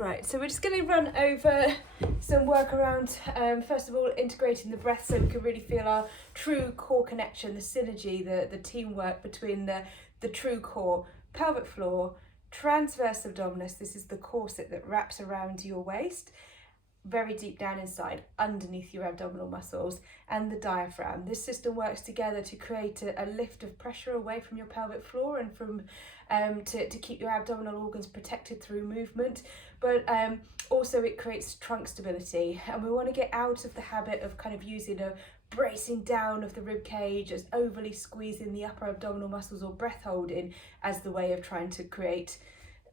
Right, so we're just going to run over some work around, first of all, integrating the breath so we can really feel our true core connection, the synergy, the teamwork between the true core, pelvic floor, transverse abdominis, this is the corset that wraps around your waist, very deep down inside, underneath your abdominal muscles, and the diaphragm. This system works together to create a lift of pressure away from your pelvic floor and from to keep your abdominal organs protected through movement, but also it creates trunk stability. And we want to get out of the habit of kind of using a bracing down of the rib cage, as overly squeezing the upper abdominal muscles or breath holding as the way of trying to create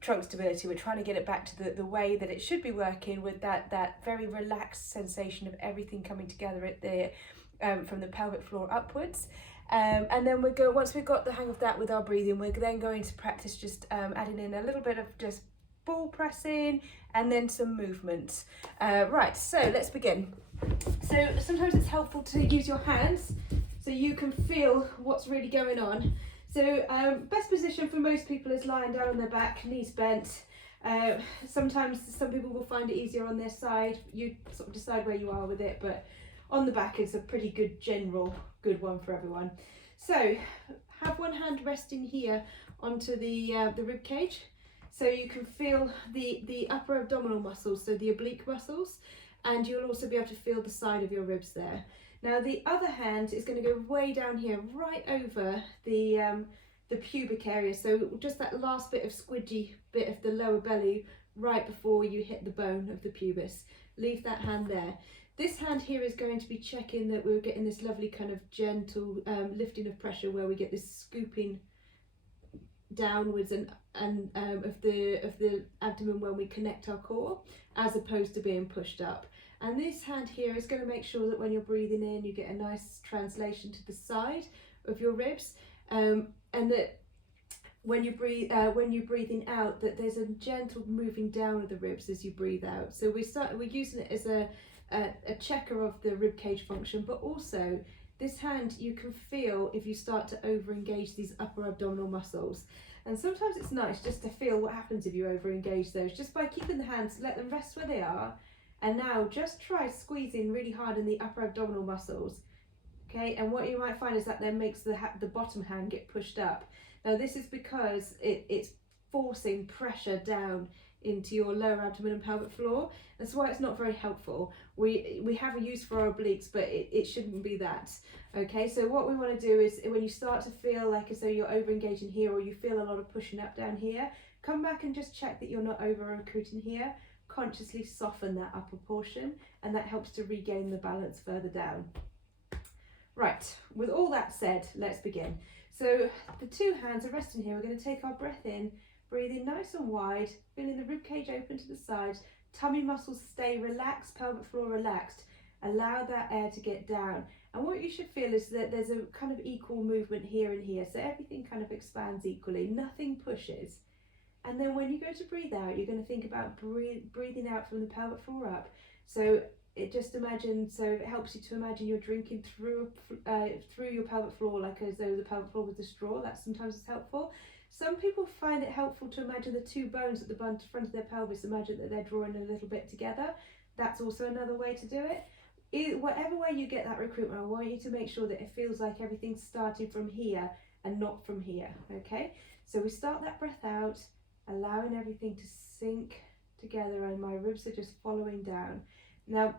trunk stability. We're trying to get it back to the way that it should be working, with that very relaxed sensation of everything coming together at the from the pelvic floor upwards. And then once we've got the hang of that with our breathing, we're then going to practice just adding in a little bit of just ball pressing and then some movement. Right, so let's begin. So sometimes it's helpful to use your hands so you can feel what's really going on. So best position for most people is lying down on their back, knees bent. Sometimes some people will find it easier on their side. You sort of decide where you are with it, but on the back is a pretty good general good one for everyone. So have one hand resting here onto the rib cage, so you can feel the upper abdominal muscles, so the oblique muscles, and you'll also be able to feel the side of your ribs there. Now the other hand is going to go way down here, right over the pubic area, so just that last bit of squidgy bit of the lower belly right before you hit the bone of the pubis. Leave that hand there. This hand here is going to be checking that we're getting this lovely kind of gentle lifting of pressure, where we get this scooping downwards and of the abdomen when we connect our core, as opposed to being pushed up. And this hand here is going to make sure that when you're breathing in, you get a nice translation to the side of your ribs, and that when you're breathing out, that there's a gentle moving down of the ribs as you breathe out. So we're using it as a checker of the rib cage function, but also this hand, you can feel if you start to over engage these upper abdominal muscles. And sometimes it's nice just to feel what happens if you over engage those, just by keeping the hands, let them rest where they are. And now just try squeezing really hard in the upper abdominal muscles. Okay, and what you might find is that then makes the bottom hand get pushed up. Now this is because it's forcing pressure down into your lower abdomen and pelvic floor. That's why it's not very helpful. We have a use for our obliques, but it shouldn't be that. Okay, so what we want to do is, when you start to feel like as though you're over engaging here, or you feel a lot of pushing up down here, come back and just check that you're not over recruiting here. Consciously soften that upper portion, and that helps to regain the balance further down. Right, with all that said, let's begin. So the two hands are resting here. We're going to take our breath in, breathing nice and wide, feeling the rib cage open to the sides, tummy muscles stay relaxed, pelvic floor relaxed. Allow that air to get down. And what you should feel is that there's a kind of equal movement here and here, so everything kind of expands equally, nothing pushes. And then when you go to breathe out, you're going to think about breathing out from the pelvic floor up. So it helps you to imagine you're drinking through your pelvic floor, like as though the pelvic floor was a straw. That sometimes is helpful. Some people find it helpful to imagine the two bones at the front of their pelvis, imagine that they're drawing a little bit together. That's also another way to do it. Whatever way you get that recruitment, I want you to make sure that it feels like everything's starting from here and not from here, okay? So we start that breath out, allowing everything to sink together, and my ribs are just following down. Now,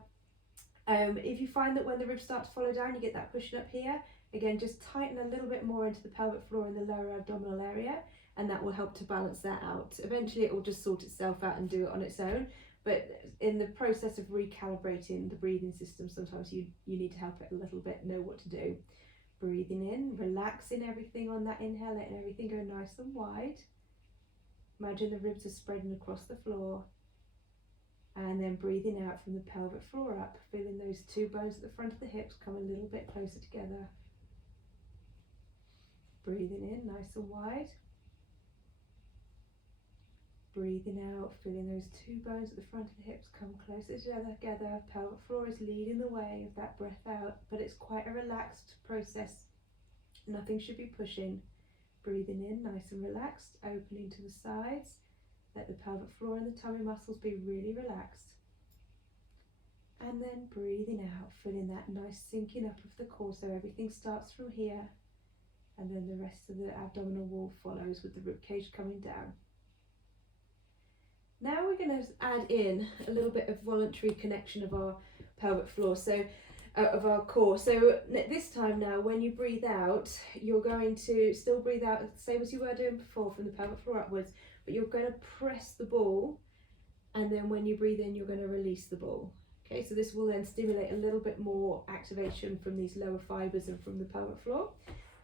if you find that when the ribs start to follow down, you get that pushing up here, again, just tighten a little bit more into the pelvic floor in the lower abdominal area, and that will help to balance that out. Eventually it will just sort itself out and do it on its own, but in the process of recalibrating the breathing system, sometimes you need to help it a little bit, know what to do. Breathing in, relaxing everything on that inhale, letting everything go nice and wide. Imagine the ribs are spreading across the floor. And then breathing out from the pelvic floor up, feeling those two bones at the front of the hips come a little bit closer together. Breathing in nice and wide. Breathing out, feeling those two bones at the front of the hips come closer together. Pelvic floor is leading the way of that breath out, but it's quite a relaxed process. Nothing should be pushing. Breathing in nice and relaxed, opening to the sides. Let the pelvic floor and the tummy muscles be really relaxed. And then breathing out, feeling that nice sinking up of the core, so everything starts from here, and then the rest of the abdominal wall follows with the ribcage coming down. Now we're going to add in a little bit of voluntary connection of our pelvic floor, so of our core. So this time now, when you breathe out, you're going to still breathe out the same as you were doing before from the pelvic floor upwards, but you're going to press the ball, and then when you breathe in, you're going to release the ball. Okay, so this will then stimulate a little bit more activation from these lower fibres and from the pelvic floor.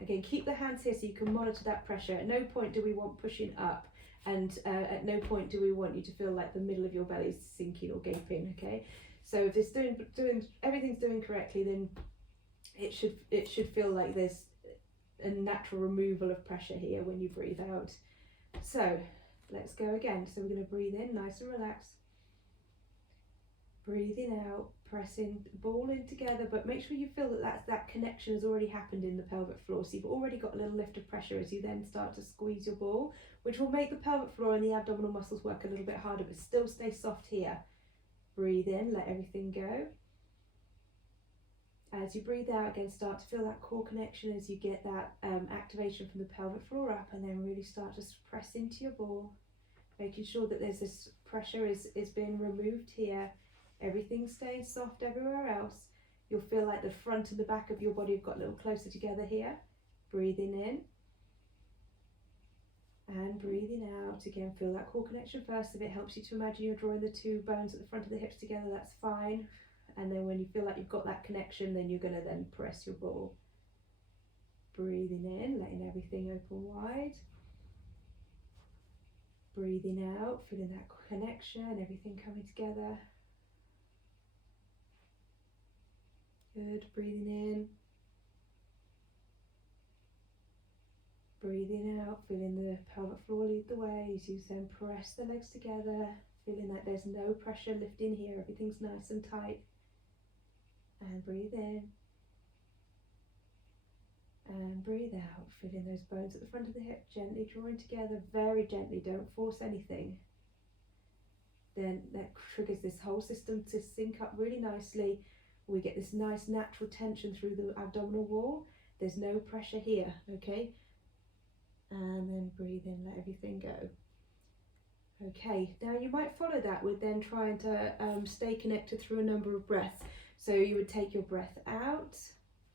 Again, keep the hands here so you can monitor that pressure. At no point do we want pushing up, and at no point do we want you to feel like the middle of your belly is sinking or gaping. Okay, so if it's doing everything's doing correctly, then it should feel like there's a natural removal of pressure here when you breathe out. So let's go again. So we're going to breathe in, nice and relaxed. Breathing out, pressing the ball in together, but make sure you feel that connection has already happened in the pelvic floor. So you've already got a little lift of pressure as you then start to squeeze your ball, which will make the pelvic floor and the abdominal muscles work a little bit harder, but still stay soft here. Breathe in, let everything go. As you breathe out, again, start to feel that core connection as you get that activation from the pelvic floor up, and then really start to press into your ball, making sure that there's this pressure is being removed here. Everything's staying soft everywhere else. You'll feel like the front and the back of your body have got a little closer together here. Breathing in and breathing out. Again, feel that core connection first. If it helps you to imagine you're drawing the two bones at the front of the hips together, that's fine. And then when you feel like you've got that connection, then you're going to then press your ball. Breathing in, letting everything open wide. Breathing out, feeling that connection, everything coming together. Good, breathing in, breathing out, feeling the pelvic floor lead the way as you then press the legs together, feeling like there's no pressure lifting here, everything's nice and tight. And breathe in, and breathe out, feeling those bones at the front of the hip gently drawing together, very gently, don't force anything. Then that triggers this whole system to sync up really nicely. We get this nice natural tension through the abdominal wall. There's no pressure here, okay? And then breathe in, let everything go. Okay, now you might follow that with then trying to stay connected through a number of breaths. So you would take your breath out,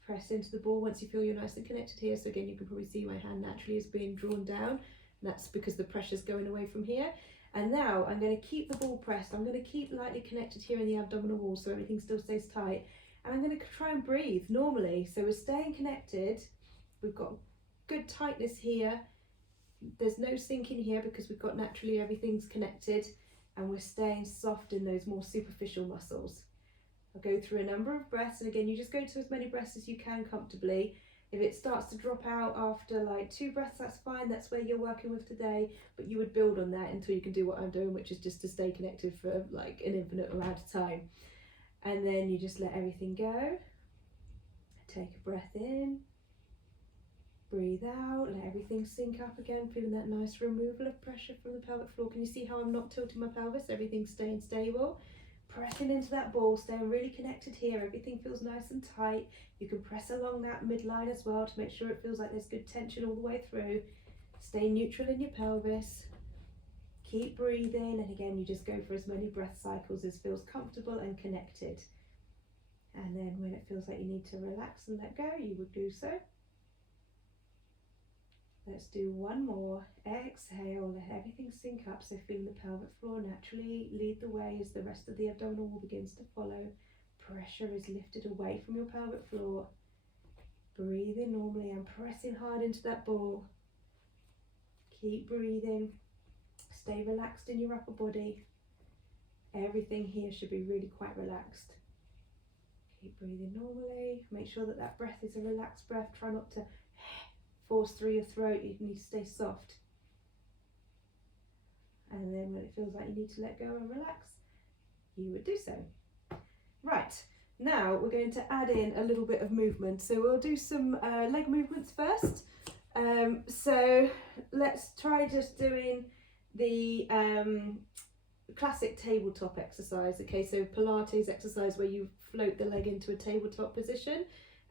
press into the ball once you feel you're nice and connected here. So again, you can probably see my hand naturally is being drawn down. And that's because the pressure's going away from here. And now I'm going to keep the ball pressed. I'm going to keep lightly connected here in the abdominal wall so everything still stays tight. And I'm going to try and breathe normally. So we're staying connected. We've got good tightness here. There's no sinking here because we've got naturally everything's connected. And we're staying soft in those more superficial muscles. I'll go through a number of breaths. And again, you just go to as many breaths as you can comfortably. If it starts to drop out after like 2 breaths, that's fine. That's where you're working with today. But you would build on that until you can do what I'm doing, which is just to stay connected for like an infinite amount of time. And then you just let everything go. Take a breath in. Breathe out. Let everything sink up again, feeling that nice removal of pressure from the pelvic floor. Can you see how I'm not tilting my pelvis? Everything's staying stable. Pressing into that ball, staying really connected here. Everything feels nice and tight. You can press along that midline as well to make sure it feels like there's good tension all the way through. Stay neutral in your pelvis. Keep breathing, and again, you just go for as many breath cycles as feels comfortable and connected. And then when it feels like you need to relax and let go, you would do so. Let's do one more. Exhale, let everything sink up. So feeling the pelvic floor naturally lead the way as the rest of the abdominal wall begins to follow. Pressure is lifted away from your pelvic floor. Breathing normally and pressing hard into that ball. Keep breathing. Stay relaxed in your upper body. Everything here should be really quite relaxed. Keep breathing normally. Make sure that that breath is a relaxed breath. Try not to force through your throat. You need to stay soft. And then when it feels like you need to let go and relax, you would do so. Right, now we're going to add in a little bit of movement. So we'll do some leg movements first. So let's try just doing the classic tabletop exercise. Okay, so Pilates exercise where you float the leg into a tabletop position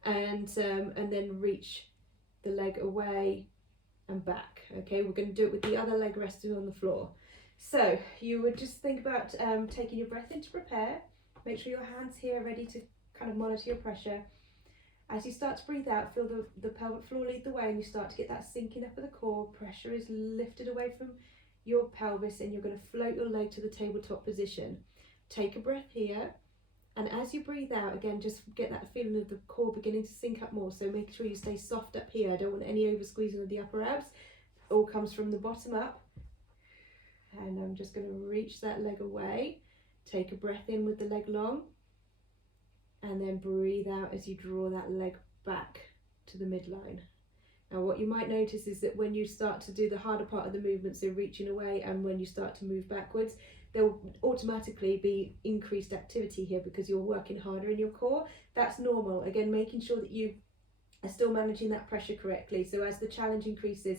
and then reach the leg away and back. Okay, we're going to do it with the other leg resting on the floor. So you would just think about taking your breath in to prepare. Make sure your hands here ready to kind of monitor your pressure. As you start to breathe out, feel the pelvic floor lead the way, and you start to get that sinking up of the core. Pressure is lifted away from your pelvis, and you're going to float your leg to the tabletop position. Take a breath here, and as you breathe out, again, just get that feeling of the core beginning to sink up more. So make sure you stay soft up here. I don't want any over squeezing of the upper abs. All comes from the bottom up. And I'm just going to reach that leg away. Take a breath in with the leg long, and then breathe out as you draw that leg back to the midline. Now what you might notice is that when you start to do the harder part of the movement, so reaching away, and when you start to move backwards, there will automatically be increased activity here because you're working harder in your core. That's normal. Again, making sure that you are still managing that pressure correctly. So as the challenge increases,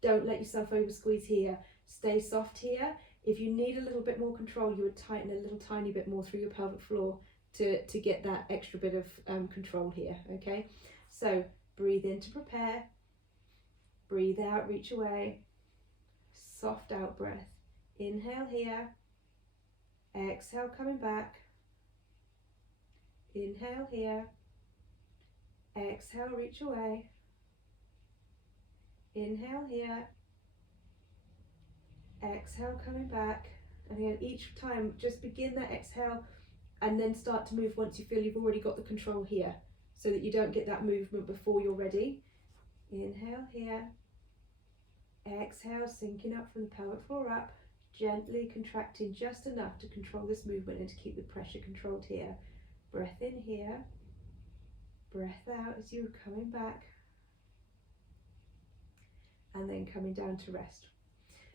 don't let yourself over squeeze here. Stay soft here. If you need a little bit more control, you would tighten a little tiny bit more through your pelvic floor to get that extra bit of control here. Okay, so breathe in to prepare, breathe out, reach away, soft out breath. Inhale here, exhale coming back, inhale here, exhale reach away, inhale here, exhale coming back. And again, each time just begin that exhale and then start to move once you feel you've already got the control here, so that you don't get that movement before you're ready. Inhale here, exhale, sinking up from the pelvic floor up, gently contracting just enough to control this movement and to keep the pressure controlled here. Breath in here, breath out as you're coming back, and then coming down to rest.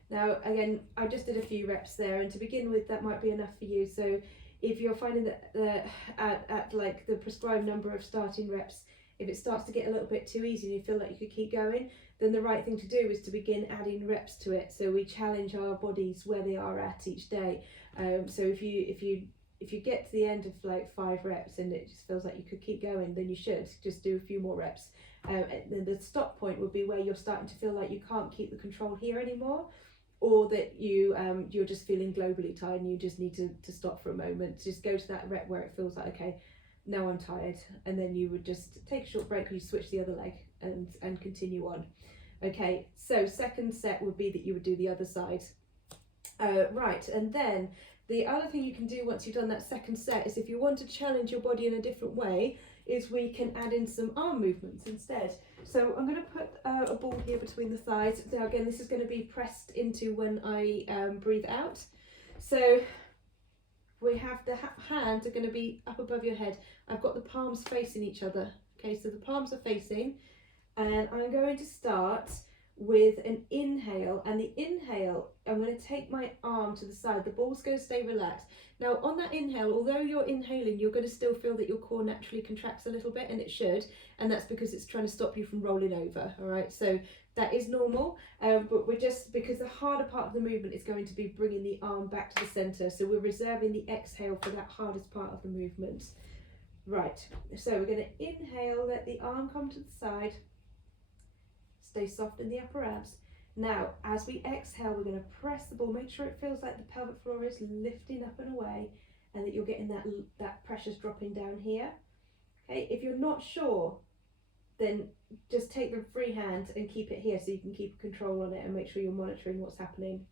Now again, I just did a few reps there, and to begin with that might be enough for you. So if you're finding that at like the prescribed number of starting reps, if it starts to get a little bit too easy and you feel like you could keep going, then the right thing to do is to begin adding reps to it. So we challenge our bodies where they are at each day. So if you get to the end of like 5 reps and it just feels like you could keep going, then you should just do a few more reps. And then the stop point would be where you're starting to feel like you can't keep the control here anymore, or that you're just feeling globally tired and you just need to stop for a moment. Just go to that rep where it feels like, okay, now I'm tired, and then you would just take a short break and you switch the other leg and continue on. Okay, so second set would be that you would do the other side. Right, and then the other thing you can do once you've done that second set is, if you want to challenge your body in a different way, is we can add in some arm movements instead. So I'm going to put a ball here between the thighs. Now again, this is going to be pressed into when I breathe out. So we have the hands are going to be up above your head. I've got the palms facing each other. Okay, so the palms are facing, and I'm going to start with an inhale, and the inhale, I'm going to take my arm to the side. The ball's going to stay relaxed. Now on that inhale, although you're inhaling, you're going to still feel that your core naturally contracts a little bit, and it should, and that's because it's trying to stop you from rolling over. All right, so that is normal, but we're just, because the harder part of the movement is going to be bringing the arm back to the center, so we're reserving the exhale for that hardest part of the movement. Right, so we're going to inhale, let the arm come to the side, stay soft in the upper abs. Now as we exhale, we're going to press the ball, make sure it feels like the pelvic floor is lifting up and away, and that you're getting that pressure's dropping down here. Okay, if you're not sure, then just take the free hand and keep it here so you can keep control on it and make sure you're monitoring what's happening.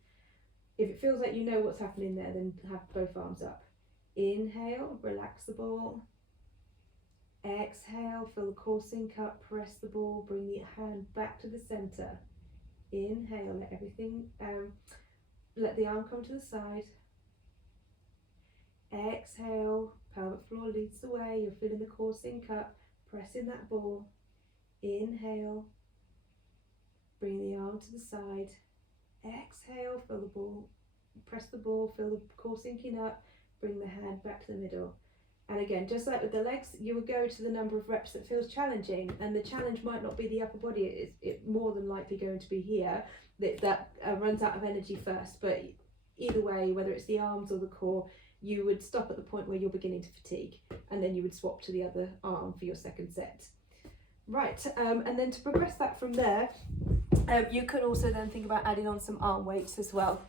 If it feels like you know what's happening there, then have both arms up. Inhale, relax the ball. Exhale, feel the core sink up, press the ball, bring the hand back to the center. Inhale, let everything, let the arm come to the side. Exhale, pelvic floor leads the way, you're feeling the core sink up, pressing that ball. Inhale, bring the arm to the side. Exhale, feel the ball, press the ball, feel the core sinking up, bring the hand back to the middle. And again, just like with the legs, you would go to the number of reps that feels challenging, and the challenge might not be the upper body, it's more than likely going to be here, that runs out of energy first. But either way, whether it's the arms or the core, you would stop at the point where you're beginning to fatigue, and then you would swap to the other arm for your second set. Right, and then to progress that from there, you could also then think about adding on some arm weights as well.